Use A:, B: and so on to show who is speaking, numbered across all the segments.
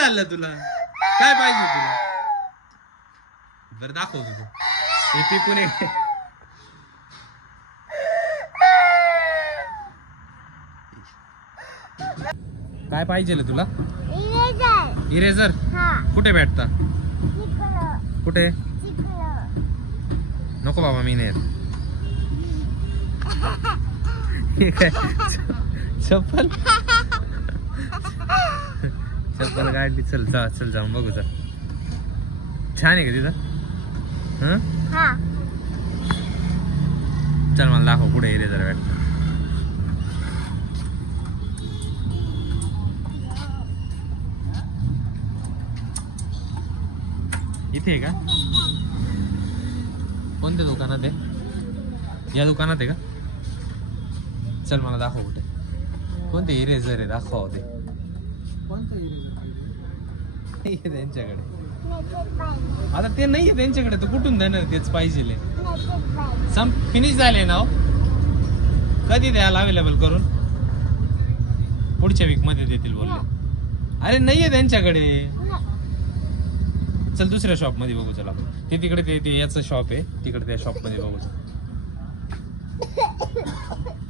A: झालं तुला? काय पाहिजे तुला? बरं दाखव तुझं. एपी पुणे काय पाहिजे तुला?
B: इरेजर.
A: इरेझर कुठे भेटता? कुठे? नको बाबा मी नाही चप्पल? चप्पल काढली चल जा चल जाऊन बघू जा. छान आहे का तिथं? हं? चल मला दाखव कुठे इरेझर भेटतं इथे आहे का? कोणत्या दुकानात आहे? या दुकानात आहे का? चल मला दाखव कुठे. कोणते इरेझर आहे? दाखव नाहीये त्यांच्याकडे. आता ते नाहीये त्यांच्याकडे तर कुठून देणार तेच पाहिजे सम फिनिश झाले ना हो? कधी द्याल अवेलेबल करून? पुढच्या वीकमध्ये देतील बोलले. अरे नाहीये त्यांच्याकडे. चल दुसऱ्या शॉपमध्ये बघू चला ते तिकडे ते ते याचं शॉप आहे. तिकडे त्या शॉपमध्ये बघू. चल.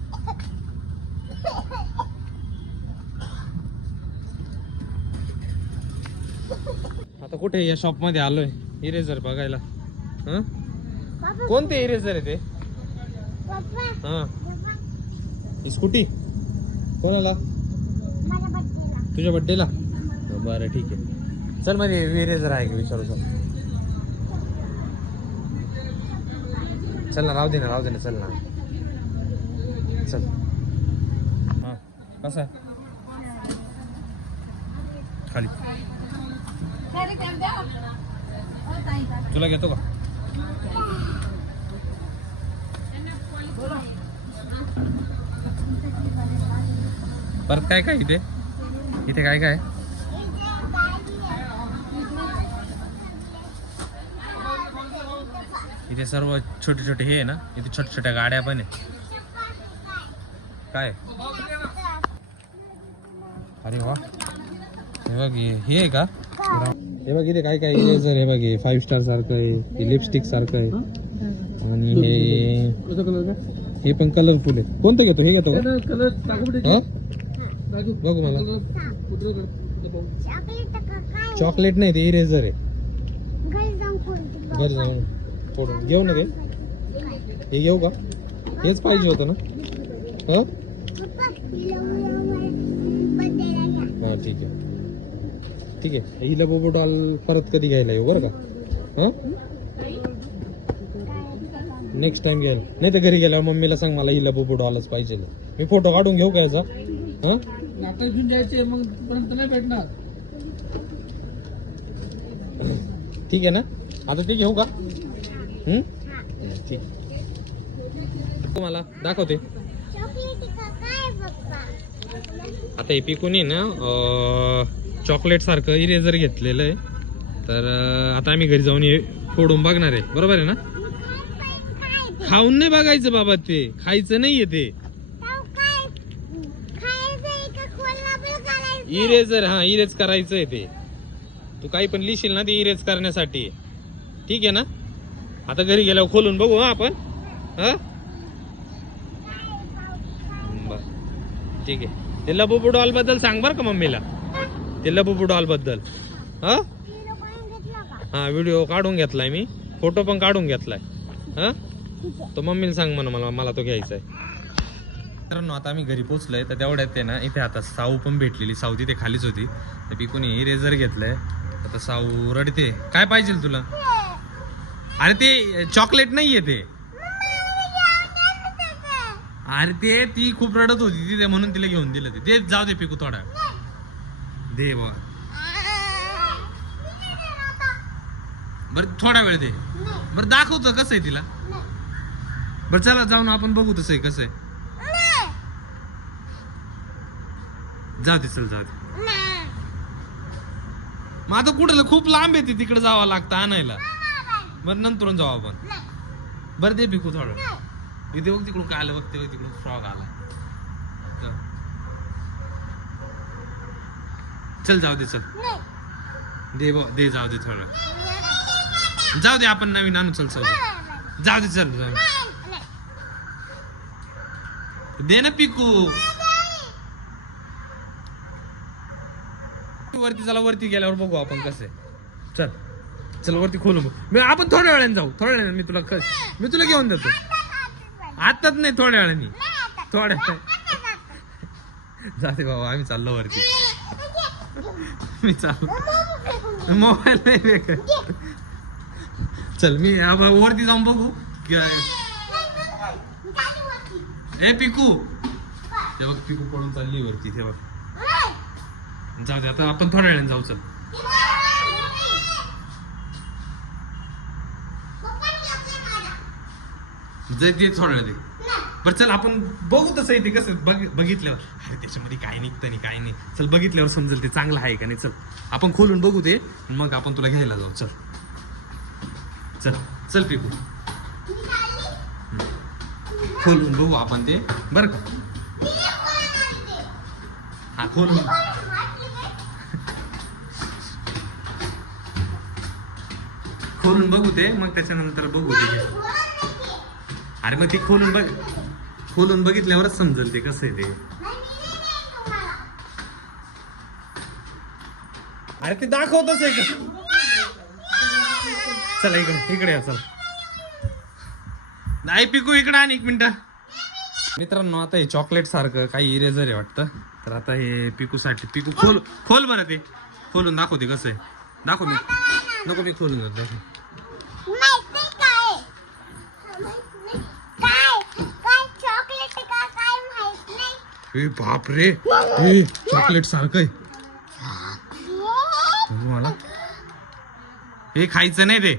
A: आता कुठे या शॉपमध्ये आलोय? इरेझर बघायला. हं? कोणते इरेझर आहे ते? हा. स्कूटी कोणाला? तुझ्या बड्डेला बरं ठीक आहे. चलमध्ये इरेझर आहे का विचारू चल. चल ना राहू दे ना राहू दे ना चल ना. चल. हा कसा खाली. तुला घेतो का? परत काय काय इथे? इथे काय काय? इथे सर्व छोटे छोटे हे आहे ना? इथे छोट्या छोट्या गाड्या पण आहे. काय? अरे वा. हे बघ हे हे आहे का? हे बघ इथे काय काय इरेझर हे बघ हे फाईव्ह स्टार सारखं आहे हे लिपस्टिक सारखं आहे. आणि हे हे पण कलरफुल आहे. कोणतं घेतो? हे घेतो का? हा? बघू मला.
B: चॉकलेट का काय
A: चॉकलेट नाही ते इरेझर आहे.
B: घरी जाऊन
A: घरी जाऊन फोडून. घेऊ ना ते हे घेऊ का? हेच पाहिजे होतं ना? हा?
B: पप्पा बड्डेला घ्या
A: हा ठीक आहे. ठीक आहे. हिला बोबो डॉल परत कधी घ्यायला येऊ बरं का? हा? नेक्स्ट टाइम घ्यायला. नाही तर घरी गेल्यावर मम्मीला सांग मला हिला बोबो डॉलच पाहिजे. मी फोटो काढून घेऊ का याचा? हा?
C: नाटक घेऊन जायचे मग पर्यंत नाही भेटणार.
A: ठीक आहे ना? आता ते घेऊ का? ठीक. तुम्हाला दाखवते. आता हे पिकून आहे ना चॉकलेट सारखं इरेझर घेतलेलं आहे. तर आता आम्ही घरी जाऊन फोडून बघणार आहे. बरोबर आहे ना? खाऊन नाही बघायचं बाबा ते. खायचं नाहीये ते.
B: इरेजर
A: इरेझर हा इरेज करायचं आहे ते. तू काही पण लिहिशील ना ते इरेज करण्यासाठी. ठीक आहे ना? आता घरी गेल्यावर खोलून बघू आपण. हा? बर. ठीक आहे. ते लबुबू डॉलबद्दल सांग बर का मम्मीला. ते लबुबू डॉलबद्दल हा? हा व्हिडिओ काढून घेतलाय मी. फोटो पण काढून घेतलाय. हा? तो मम्मीला सांग म्हणा मला मला तो घ्यायचा आहे. मित्रांनो आता आम्ही घरी पोचलोय तर तेवढ्यात ते ना इथे आता साऊ पण भेटलेली. साऊ तिथे खालीच होती. तर मी कोणी इरेझर घेतलंय. आता साऊ रडते. काय पाहिजे तुला? अरे ते चॉकलेट नाहीये ते. अरे ते ती खूप रडत होती तिथे म्हणून तिला घेऊन दिलं ते. ते जाऊ दे पिकू थोडा. दे बरं थोडा वेळ दे. बरं दाखवतो कसं आहे तिला? बरं चला जाऊन आपण बघू तसं आहे कसं आहे. जाऊ दे चल जाऊ दे. मग आता कुठं खूप लांब येते तिकडे जावं लागतं आणायला. बरं नंतर जाऊ आपण. बरं दे भिकू थोडं. इथे बघ तिकडून काय आलं बघ ते बघ तिकडून फ्रॉग आला. चल. जाऊ दे चल. दे दे जाऊ दे थोडं. जाऊ दे आपण नवीन आणू चल चल. जाऊ दे चल जाऊ दे. ना पिकू. वरती चला वरती गेल्यावर बघू आपण कसं. चल चल वरती खोलू बघू. मी आपण थोड्या वेळाने जाऊ. थोड्या वेळाने मी तुला कस मी तुला घेऊन देतो. आताच नाही थोड्या वेळाने. थोड्या जाते बाबा आम्ही चाललो वरती. मी मोबाईल नाही बेकार. चल मी आपण वरती जाऊन बघू. काय- ए पिकू. ते बघ पिकू पडून चालली वरती ते बघ. जाऊ दे आता आपण थोड्या वेळाने जाऊ चल. जे ते थोड्या वेळ दे बरं चल आपण बघू तसं आहे ते कसं बघ बघितल्यावर. अरे त्याच्यामध्ये काय निघतं नाही काय नाही. चल बघितल्यावर समजेल ते चांगलं आहे का नाही. चल आपण खोलून बघू ते. मग आपण तुला घ्यायला जाऊ. चल. चल चल पिकू. खोलून बघू आपण ते. बरं का? हा खोलून खोलून बघू ते. मग त्याच्यानंतर बघू ते. अरे मग ती खोलून बघ. खोलून बघितल्यावरच समजेल ते कसं आहे ते. अरे ते दाखवतच आहे का? चला इकडे इकडे या चल. नाही पिकू इकडे आणि एक मिनिट. मित्रांनो आता हे चॉकलेट सारखं काही इरेजर आहे वाटतं. तर आता हे पिकूसाठी पिकू खोल खोल बरं ते. खोलून दाखवते कसं आहे. दाखव मी. नको मी खोलून दाखव. ए बाप रे ए चॉकलेट सारखं आहे. मला हे खायचं नाही ते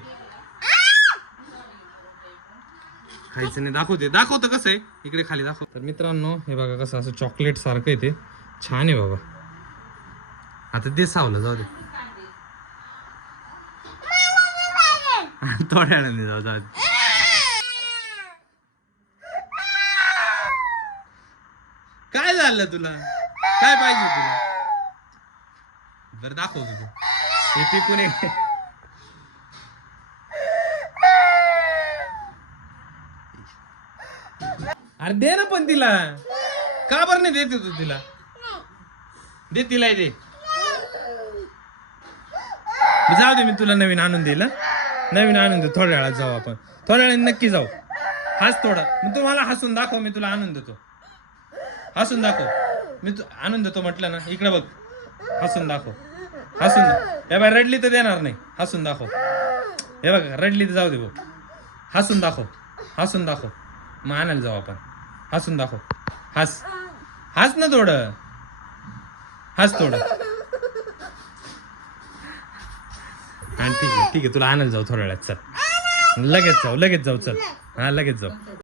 A: खायचं नाही दाखवते. दाखवतं कसं आहे? इकडे खाली दाखव. तर मित्रांनो हे बघा कसं असं चॉकलेट सारखं आहे ते. छान आहे बाबा. आता ते सावलं जाऊ दे. थोड्या वेळाने जाऊ जाऊ झालं तुला? काय पाहिजे तुला? बरं दाखव तू हे पिकून एक अरे दे ना पण तिला. का बरं नाही देते तू तिला? दे तिला दे. जाऊ दे मी तुला नवीन आणून देईल नवीन आणून दे थोड्या वेळात जाऊ आपण. थोड्या वेळाने नक्की जाऊ. हस थोडा. मग तुम्हाला हसून दाखव मी तुला आणून देतो. हसून दाखव. मी तू आणून देतो म्हटलं ना इकडे बघ. हसून दाखव. हसून हे बाय रडली तर देणार नाही. हसून दाखव. हे बघ रडली तर जाऊ दे भाऊ हसून दाखव. हसून दाखव. मग आणायला जाऊ आपण. हसून दाखव. हस. हस ना थोडं. हस थोडं. आणि ठीक आहे ठीक आहे तुला आणायला जाऊ थोड्या वेळात चल. लगेच जाऊ लगेच जाऊ चल. हा लगेच जाऊ.